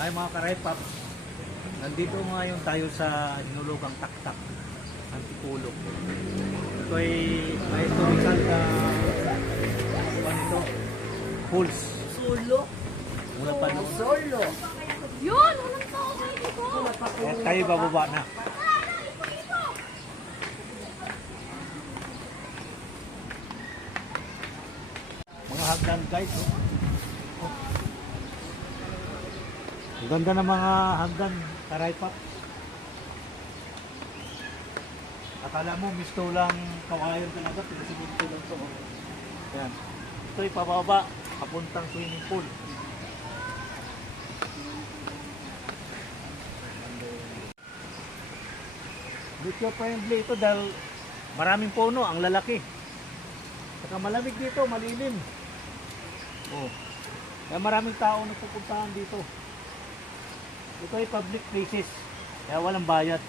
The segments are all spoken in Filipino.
Ay mga karepap, nandito ngayon tayo sa Hinulugang Taktak, Antipolo. Ito ay may historical na ito, pools. Sulo. Mula pa noon. Solo. Yun! Walang tao kayo ko! At tayo bababa na. Mga hagdan guys. Oh. Ang ganda ng mga hagdan, karaypap. Akala mo misto lang kawayan talaga, pero siminto lang ito. Oh. Yan. Ito ay pababa, papuntang swimming pool. Nature friendly ito dahil maraming puno, ang lalaki. Saka malamig dito, malilim. Oh. Kaya maraming tao nagpupuntahan dito. Ito ay public places, kaya walang bayad.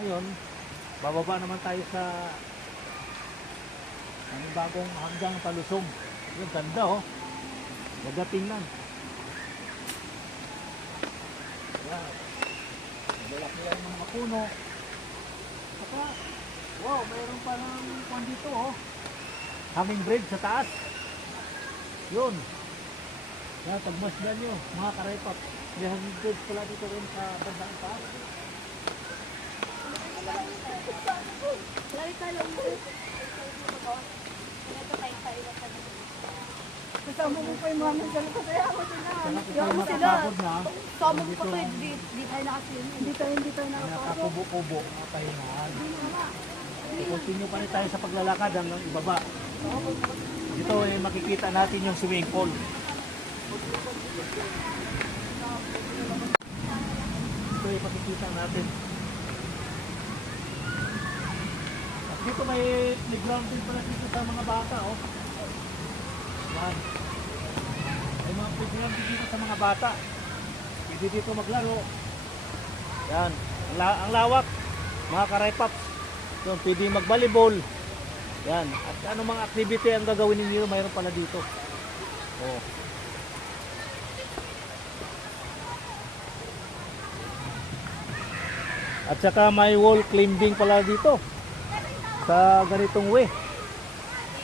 Ngayon, bababa naman tayo sa ang bagong hanggang palusong. Yung ganda oh. Nagatingnan. Wow. Malaki lang ng mga puno. Saka, wow, mayroon pa ng kwan dito oh. Hummingbird sa taas. Yun. Yan, pagmasdan nyo, mga karepap. May hummingbird pala dito rin sa bandang taas. Lari tayo lang mo. Kasama mo pa yung mga nandyan ko. Kaya ako din na. Kaya mo sila. Napapagod na. Sama ko pa kayo. Di tayo nakasino. Hindi tayo nakapagod. Nakakubo-kubo ang pahingaan. Continue pa rin tayo sa paglalakad hanggang ibaba. Dito ay makikita natin yung swimming pool. Ito ay makikita natin. At dito may playground din pala dito sa mga bata. Oh. Yan. May mga playground din dito sa mga bata. Pwede dito maglaro. Yan. Ang lawak. Mga karaypaps. So, pwede mag-volleyball. Yan. At ano mga activity ang gagawin ninyo, mayroon pala dito. Oh. At saka may wall climbing pala dito. Sa ganitong way.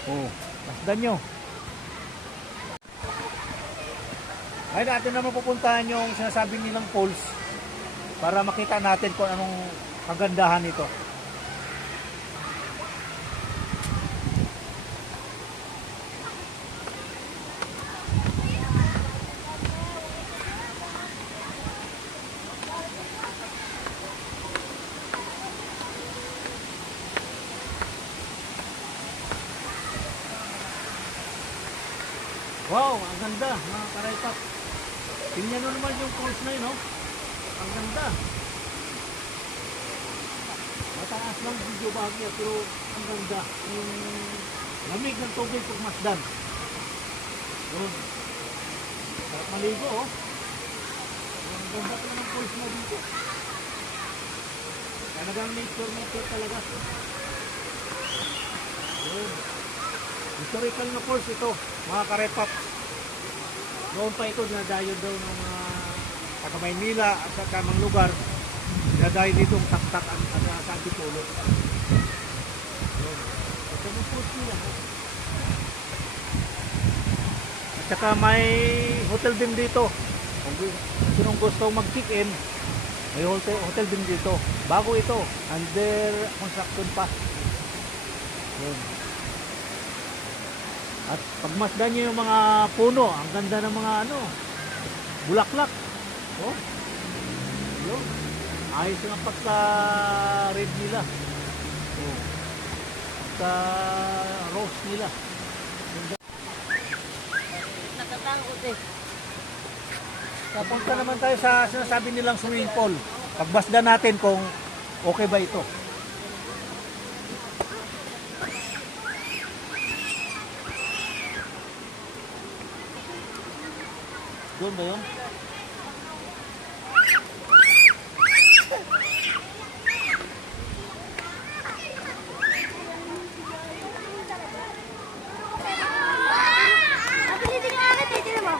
Oh. Masdan nyo. Ngayon natin naman pupuntahan yung sinasabi nilang falls para makita natin kung anong kagandahan nito. Wow, ang ganda mga karaypap. Tingnan nyo naman yung falls na yun, no? Ang ganda. Mataas lang video bahagya, pero ang ganda. Yung lamig ng tubig pagmasdan. Yun. Sarap maligo, oh. Ang ganda pala ng falls na dito. Talagang nature talaga. Yun. Historical na falls ito, mga karepap. Noon pa ito, dinadayo daw ng mga taga Maynila at sa kamang lugar. Dinadayo dito ang taktak sa Antipolo. Ito yung falls nila. At saka may hotel din dito. Kung sinong gusto mag-check-in, may hotel din dito. Bago ito, under construction pa. Yun. At pagmasdan nyo yung mga puno, ang ganda ng mga bulaklak. Oh. Yun. Ayos yung pagka-red nila. Oh. Pagka-rose nila. Natatakot eh. Papunta naman tayo sa sinasabi nilang swimming pool. Pagmasdan natin kung okay ba ito. Doon ba yun? Ate, hindi ka agad eh. Tinan mo.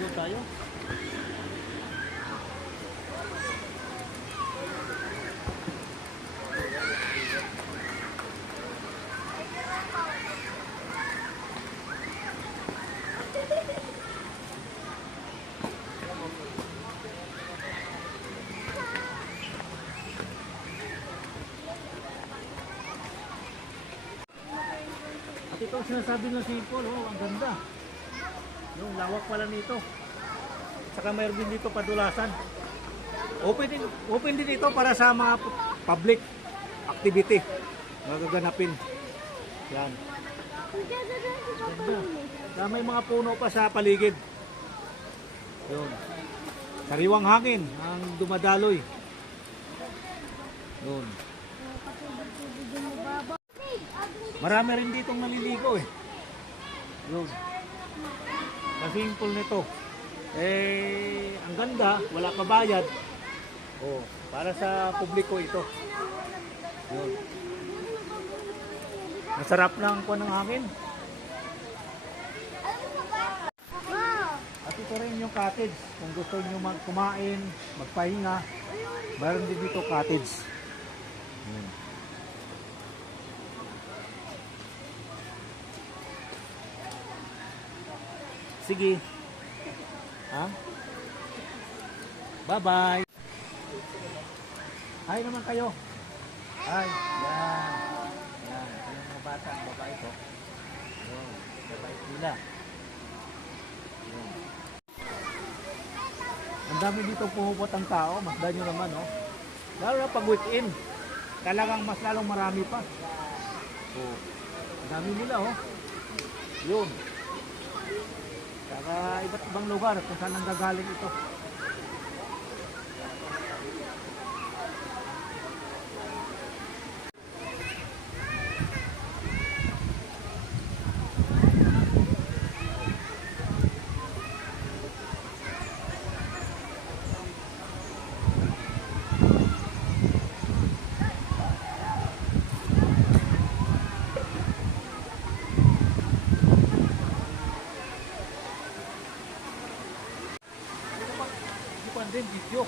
Doon tayo. At ito ang sinasabi ng St. Paul, oh, ang ganda. Yung lawak pala nito. Saka mayroon din dito padulasan. Open din ito para sa mga public activity. Magaganapin. Yan. Ganda. Saka may mga puno pa sa paligid. Yun. Sariwang hangin ang dumadaloy. Yun. Marami rin ditong naliligo eh. Yun. Kasimple nito. Eh, ang ganda, wala pa bayad. Oh, para sa publiko ito. Yun. Masarap lang po ng hangin. At ito rin yung cottage. Kung gusto nyo kumain, magpahinga, mayroon din dito cottage. Yun. Sige. Ha? Bye-bye. Hi naman kayo. Hi. Yan. Yan. Ito yung mga bata. Ang babae ko. Yan. Babae nila. Yan. Ang dami dito pumupot ang tao. Masdan nyo naman, oh. Lalo na pag weekend. Talagang mas lalong marami pa. Oh. Ang dami nila, oh. Yun. Saka iba't ibang lugar kung saan nanggagaling ito. Din video.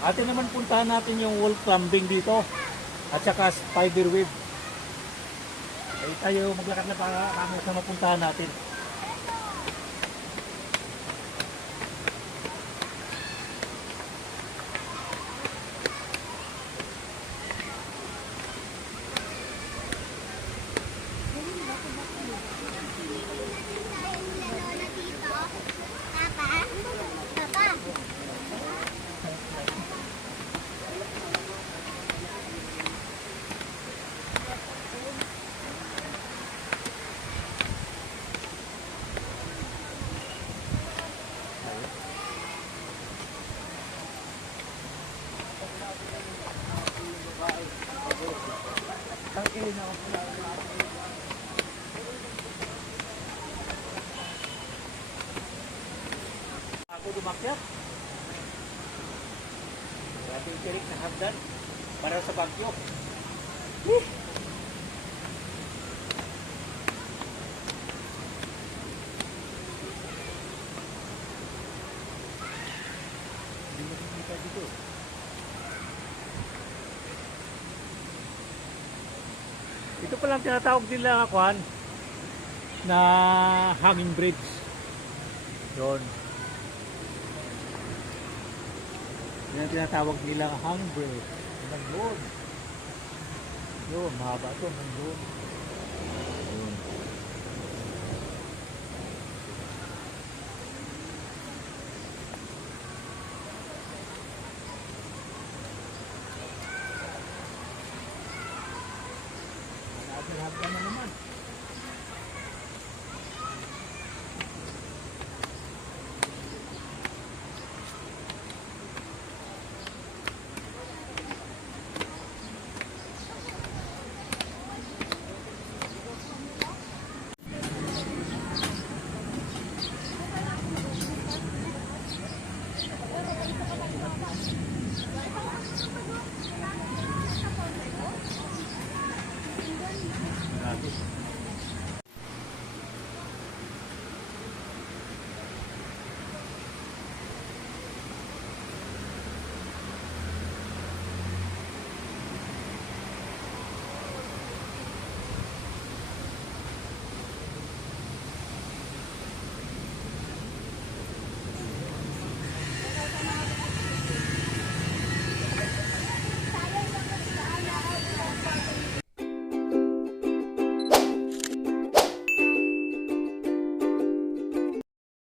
Atin naman puntahan natin yung wall climbing dito at saka spider web. Eh tayo maglakad na para sa mapuntahan natin. Ako dumakyat. Grabe yung tirik na hagdan para sa bagyo. Hindi mo kita dito. Ito palang tinatawag nila Juan na hanging bridge. Yun. Yan ang tinatawag nila hanging bridge. Hanggang doon. Yun, mahaba ito. Hanggang doon.